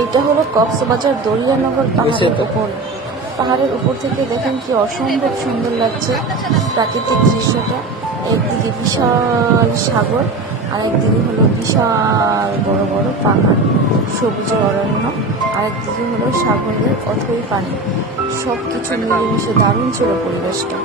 এইটা হলো কক্সবাজার দরিয়ানগর পাহাড়ের উপর থেকে দেখেন কি অসম্ভব সুন্দর লাগছে প্রাকৃতিক দৃশ্যটা। একদিকে বিশাল সাগর আর একদিকে হলো বিশাল বড় বড় পাহাড়, সবুজে অরণ্য, আরেকদিকে হলো সাগরের অথই পানি। সব কিছু মিলেমিশে দারুণ ছিল পরিবেশটা।